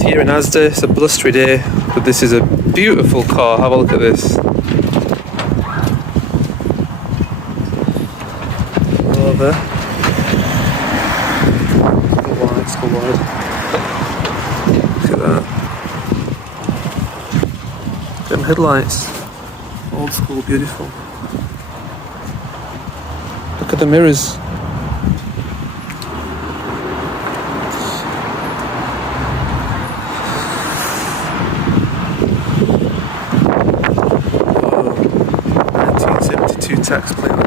just here in Asda. It's a blustery day, but this is a beautiful car. Have a look at this. Over. Let's go wide. Look at that. Them headlights. Old school, beautiful. Look at the mirrors. Oh, 1972 tax plate.